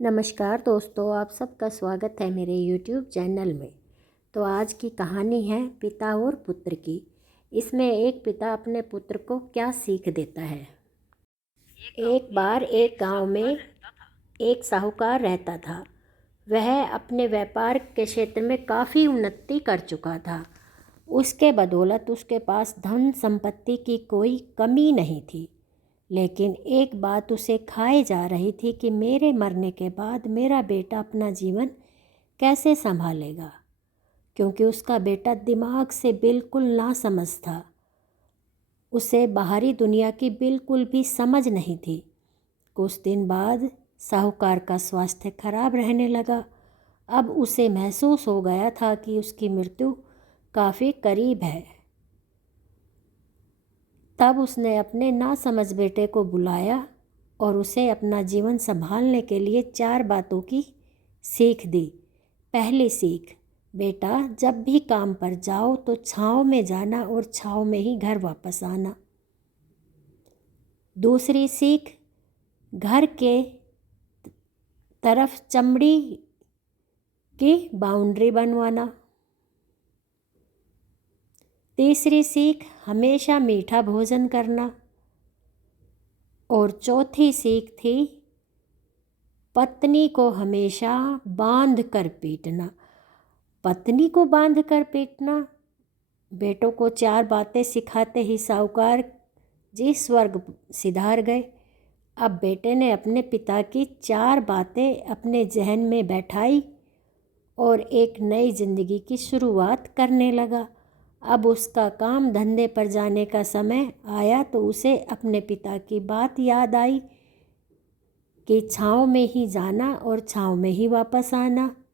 नमस्कार दोस्तों, आप सबका स्वागत है मेरे YouTube चैनल में। तो आज की कहानी है पिता और पुत्र की। इसमें एक पिता अपने पुत्र को क्या सीख देता है। एक बार एक गांव में एक साहूकार रहता था। वह अपने व्यापार के क्षेत्र में काफ़ी उन्नति कर चुका था। उसके बदौलत उसके पास धन संपत्ति की कोई कमी नहीं थी। लेकिन एक बात उसे खाए जा रही थी कि मेरे मरने के बाद मेरा बेटा अपना जीवन कैसे संभालेगा, क्योंकि उसका बेटा दिमाग से बिल्कुल नासमझ था। उसे बाहरी दुनिया की बिल्कुल भी समझ नहीं थी। कुछ दिन बाद साहूकार का स्वास्थ्य खराब रहने लगा। अब उसे महसूस हो गया था कि उसकी मृत्यु काफ़ी करीब है। तब उसने अपने नासमझ बेटे को बुलाया और उसे अपना जीवन संभालने के लिए 4 बातों की सीख दी। पहली सीख, बेटा जब भी काम पर जाओ तो छाँव में जाना और छाँव में ही घर वापस आना। दूसरी सीख, घर के तरफ चमड़ी की बाउंड्री बनवाना। तीसरी सीख, हमेशा मीठा भोजन करना। और चौथी सीख थी, पत्नी को हमेशा बांध कर पीटना। पत्नी को बांध कर पीटना। बेटों को 4 बातें सिखाते ही साहूकार जी स्वर्ग सिधार गए। अब बेटे ने अपने पिता की 4 बातें अपने जहन में बैठाई और एक नई जिंदगी की शुरुआत करने लगा। अब उसका काम धंधे पर जाने का समय आया तो उसे अपने पिता की बात याद आई कि छाँव में ही जाना और छाँव में ही वापस आना।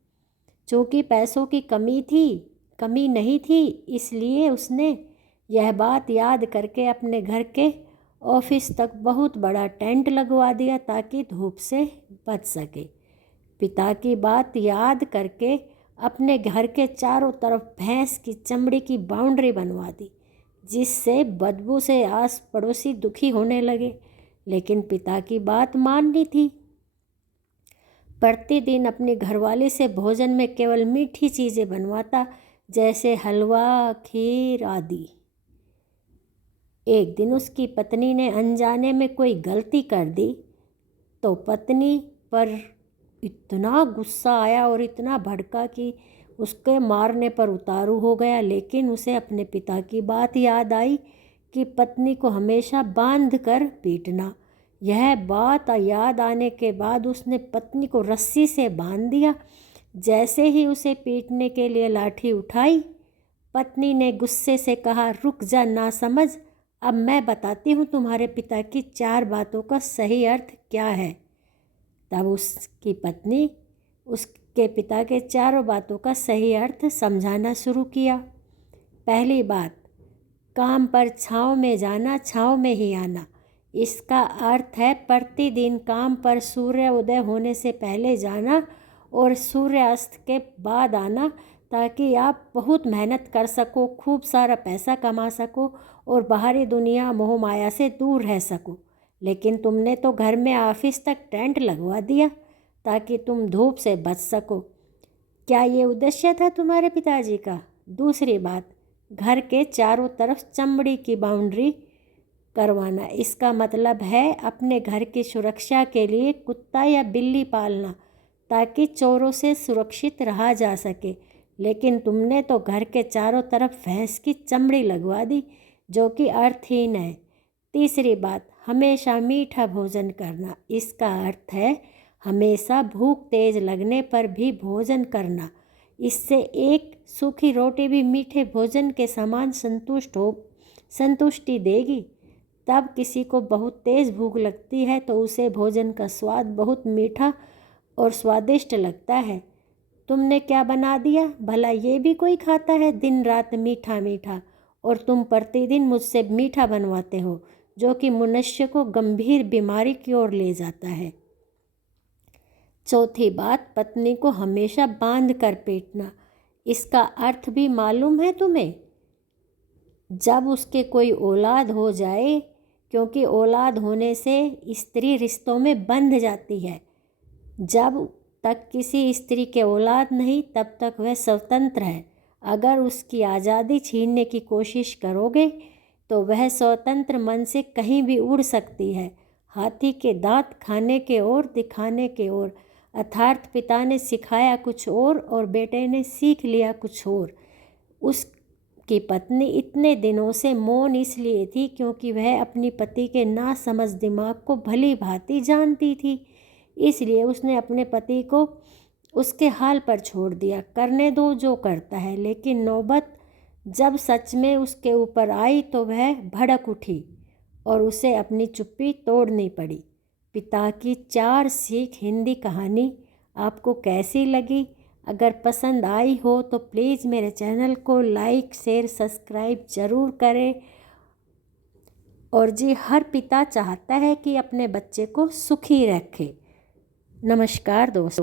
चूँकि पैसों की कमी नहीं थी, इसलिए उसने यह बात याद करके अपने घर के ऑफिस तक बहुत बड़ा टेंट लगवा दिया ताकि धूप से बच सके। पिता की बात याद करके अपने घर के चारों तरफ भैंस की चमड़ी की बाउंड्री बनवा दी, जिससे बदबू से आस पड़ोसी दुखी होने लगे। लेकिन पिता की बात माननी थी। प्रतिदिन अपनी घरवाली से भोजन में केवल मीठी चीज़ें बनवाता, जैसे हलवा, खीर आदि। एक दिन उसकी पत्नी ने अनजाने में कोई गलती कर दी तो पत्नी पर इतना गुस्सा आया और इतना भड़का कि उसके मारने पर उतारू हो गया। लेकिन उसे अपने पिता की बात याद आई कि पत्नी को हमेशा बांध कर पीटना। यह बात याद आने के बाद उसने पत्नी को रस्सी से बांध दिया। जैसे ही उसे पीटने के लिए लाठी उठाई, पत्नी ने गुस्से से कहा, रुक जा नासमझ, अब मैं बताती हूँ तुम्हारे पिता की 4 बातों का सही अर्थ क्या है। तब उसकी पत्नी उसके पिता के 4 बातों का सही अर्थ समझाना शुरू किया। पहली बात, काम पर छाँव में जाना, छाँव में ही आना। इसका अर्थ है प्रतिदिन काम पर सूर्य उदय होने से पहले जाना और सूर्यास्त के बाद आना, ताकि आप बहुत मेहनत कर सको, खूब सारा पैसा कमा सको और बाहरी दुनिया मोह माया से दूर रह सको। लेकिन तुमने तो घर में ऑफिस तक टेंट लगवा दिया ताकि तुम धूप से बच सको। क्या ये उद्देश्य था तुम्हारे पिताजी का? दूसरी बात, घर के चारों तरफ चमड़ी की बाउंड्री करवाना। इसका मतलब है अपने घर की सुरक्षा के लिए कुत्ता या बिल्ली पालना, ताकि चोरों से सुरक्षित रहा जा सके। लेकिन तुमने तो घर के चारों तरफ भैंस की चमड़ी लगवा दी, जो कि अर्थहीन है। तीसरी बात, हमेशा मीठा भोजन करना। इसका अर्थ है हमेशा भूख तेज लगने पर भी भोजन करना। इससे एक सूखी रोटी भी मीठे भोजन के समान संतुष्टि देगी। तब किसी को बहुत तेज़ भूख लगती है तो उसे भोजन का स्वाद बहुत मीठा और स्वादिष्ट लगता है। तुमने क्या बना दिया? भला ये भी कोई खाता है दिन रात मीठा मीठा? और तुम प्रतिदिन मुझसे मीठा बनवाते हो, जो कि मनुष्य को गंभीर बीमारी की ओर ले जाता है। चौथी बात, पत्नी को हमेशा बांध कर पीटना। इसका अर्थ भी मालूम है तुम्हें? जब उसके कोई औलाद हो जाए, क्योंकि औलाद होने से स्त्री रिश्तों में बंध जाती है, जब तक किसी स्त्री के औलाद नहीं तब तक वह स्वतंत्र है। अगर उसकी आज़ादी छीनने की कोशिश करोगे तो वह स्वतंत्र मन से कहीं भी उड़ सकती है। हाथी के दांत खाने के और दिखाने के और, अर्थात पिता ने सिखाया कुछ और बेटे ने सीख लिया कुछ और। उसकी पत्नी इतने दिनों से मौन इसलिए थी क्योंकि वह अपनी पति के नासमझ दिमाग को भली भांति जानती थी। इसलिए उसने अपने पति को उसके हाल पर छोड़ दिया, करने दो जो करता है। लेकिन नौबत जब सच में उसके ऊपर आई तो वह भड़क उठी और उसे अपनी चुप्पी तोड़नी पड़ी। पिता की 4 सीख हिंदी कहानी आपको कैसी लगी? अगर पसंद आई हो तो प्लीज़ मेरे चैनल को लाइक शेयर सब्सक्राइब ज़रूर करें। और जी, हर पिता चाहता है कि अपने बच्चे को सुखी रखे। नमस्कार दोस्तों।